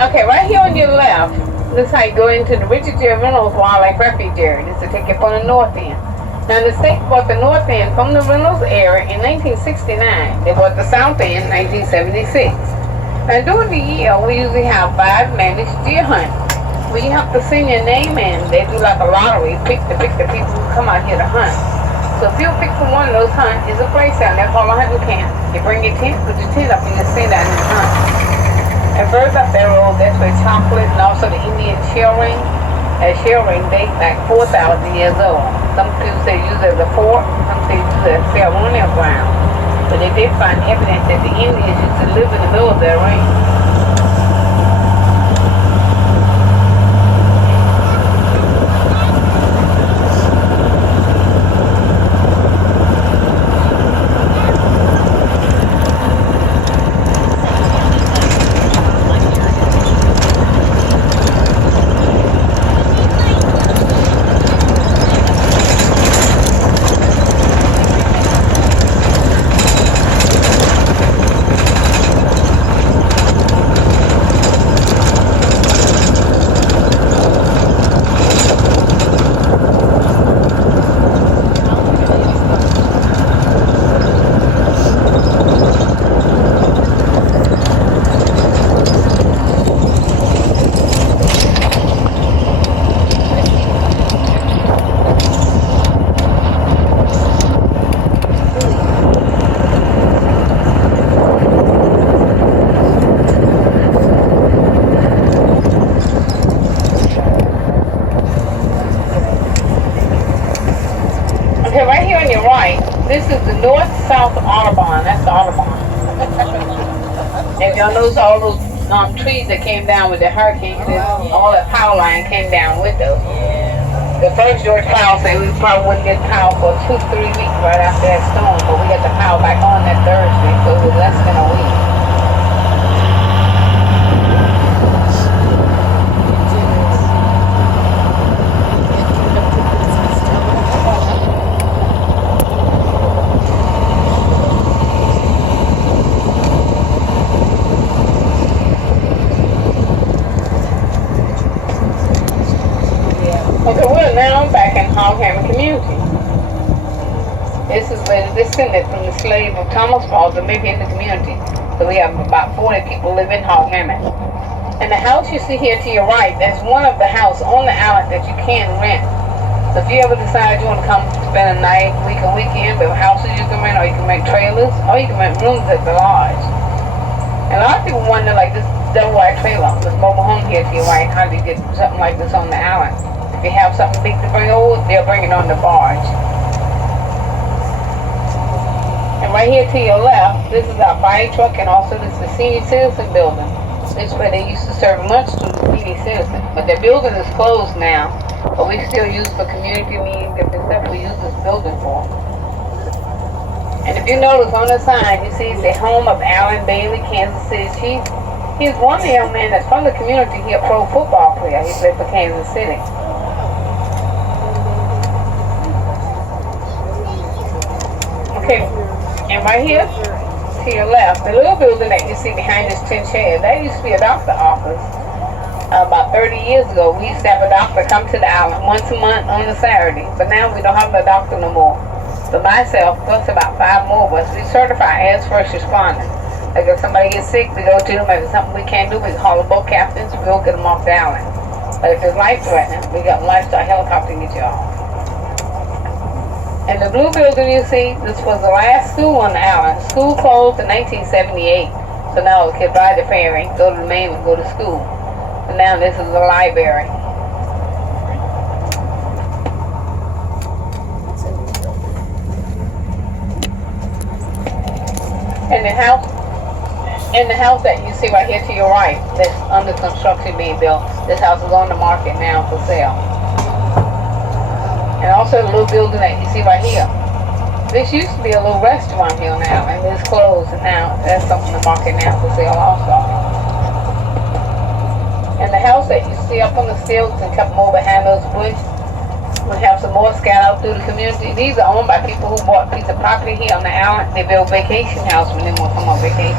Okay, right here on your left, this is how you go into the Richard J. Reynolds Wildlife Refuge area. This is to take you from the north end. Now, the state bought the north end from the Reynolds area in 1969. They bought the south end in 1976. Now, during the year, we usually have 5 managed deer hunts. Where you have to send your name in. They do like a lottery, pick the people who come out here to hunt. So if you pick from one of those hunts, there's a place out there called a hunting camp. You bring your tent, put your tent up, and you send out and hunt. And birds up that road, that's where chocolate and also the Indian shell ring. That shell ring dates like 4,000 years old. Some people say use it as a fort, some say use it as ceremonial ground. But they did find evidence that the Indians used to live in the middle of their ring. Okay, right here on your right, this is the north-south Audubon. That's the Audubon. If y'all notice all those trees that came down with the hurricane, all that power line came down with those. The first George Powell said we probably wouldn't get power for 2 to 3 weeks right after that storm, but we got the power back on that Thursday, so it was less than a week. Okay, we're now back in Hoghammer community. This is where the descendant from the slave of Thomas Falls are living in the community. So we have about 40 people live in Hoghammer. And the house you see here to your right, that's one of the houses on the island that you can rent. So if you ever decide you want to come spend a night, week, or weekend, there are houses you can rent, or you can rent trailers, or you can rent rooms at the lodge. And a lot of people wonder, like this double wide trailer, this mobile home here to your right, how do you get something like this on the island? If you have something big to bring over, they'll bring it on the barge. And right here to your left, this is our fire truck, and also this is the senior citizen building. This is where they used to serve lunch to the senior citizen. But the building is closed now, but we still use for community meetings, different stuff we use this building for. And if you notice on the sign, you see the home of Alan Bailey, Kansas City Chief. He's one of the young men that's from the community. He's a pro football player. He played for Kansas City. Okay, and right here to your left, the little building that you see behind this tin shed, that used to be a doctor's office. About 30 years ago, we used to have a doctor come to the island once a month on a Saturday, but now we don't have a doctor no more. But myself, plus about 5 more of us, we certify as first responders. Like if somebody gets sick, we go to them. If it's something we can't do, we call the boat captains, we'll get them off the island. But if it's life-threatening, we got a lifestyle helicopter to get you off. And the blue building you see, this was the last school on the island. School closed in 1978. So now the kids ride the ferry, go to the main and go to school. And now this is the library. And the house that you see right here to your right, that's under construction being built, this house is on the market now for sale. And also the little building that you see right here. This used to be a little restaurant here now, and it's closed, and now that's something to market now for sale also. And the house that you see up on the stilts and a couple more behind those bushes, we have some more scattered out through the community. These are owned by people who bought a piece of property here on the island. They build vacation house when they want to come on vacation.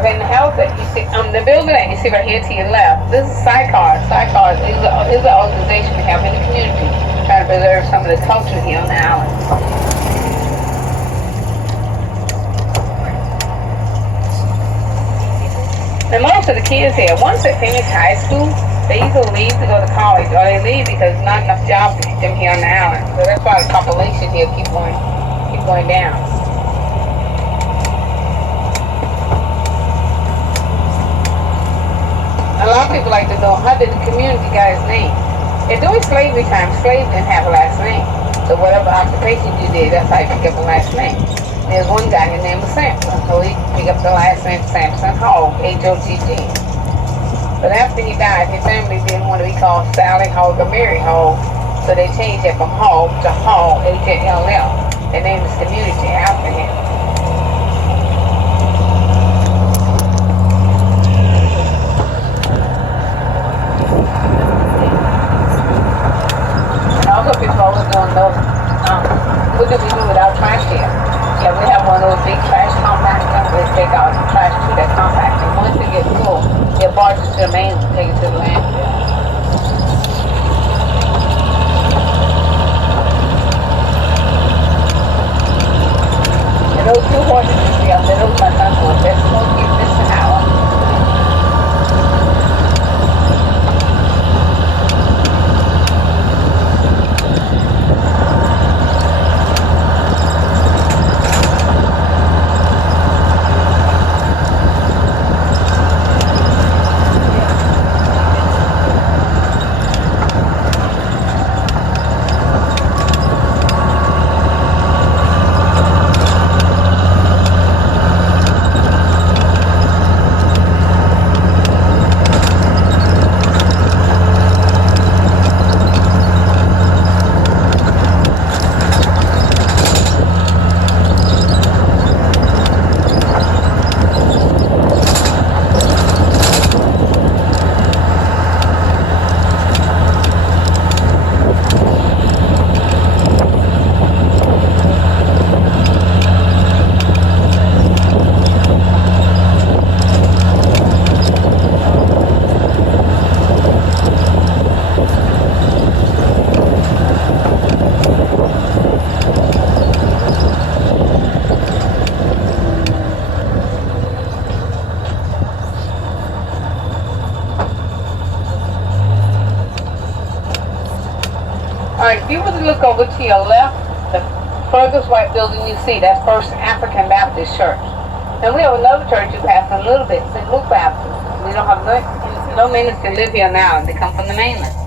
Okay, and the house that you see, the building that you see right here to your left, this is SICAR. SICAR is an organization we have in the community trying to preserve some of the culture here on the island. And most of the kids here, once they finish high school, they either leave to go to college or they leave because there's not enough jobs to keep them here on the island. So that's why the population here keep going down. A lot of people like to know, how did the community get his name? And during slavery time, slaves didn't have a last name. So whatever occupation you did, that's how you pick up a last name. There's one guy, his name was Sampson, so he picked up the last name Sampson Hogg, H-O-G-G. But after he died, his family didn't want to be called Sally Hogg or Mary Hogg, so they changed it from Hogg to Hall, H-A-L-L. They named this community after him. Also, people always want to know, what do we do without trash here? Yeah, we have one of those big trash compactors. We take out the trash to that compactor. Once it gets full, it barges to the main and take it to the landfill. And those two horses you see up there, those are my son's ones. They're supposed to be missing out. Alright, if you were to look over to your left, the furthest white building you see, that's First African Baptist Church. And we have another church you pass a little bit, St. Luke Baptist. We don't have no ministers live here now, they come from the mainland.